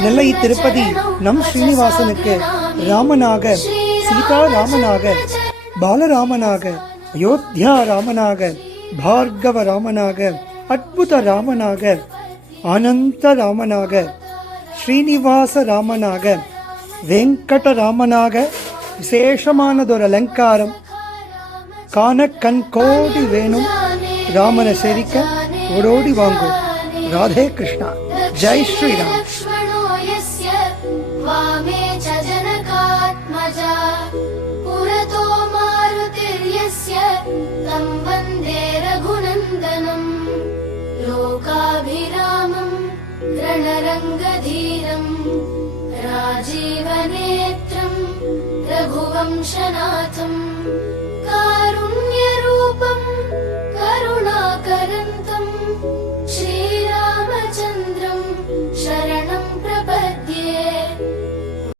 நெல்லை திருப்பதி நம் ஸ்ரீனிவாசனுக்கு ராமனாக, சீதா ராமனாக, பாலராமனாக, அயோத்தியா ராமனாக, பார்கவ ராமனாக, அற்புத ராமனாக, அனந்த ராமனாக, ஸ்ரீனிவாச ராமனாக, வெங்கட ராமனாக விசேஷமானதொரு அலங்காரம் காண கண் கோடி வேணும். ராமனை சேவிக்க ஓடோடி வாங்கும். ராதே கிருஷ்ணா. ஜெய் ஸ்ரீராம். लोकाभिरामं रणरङ्गधीरं राजीवनेत्रं रघुवंशनाथं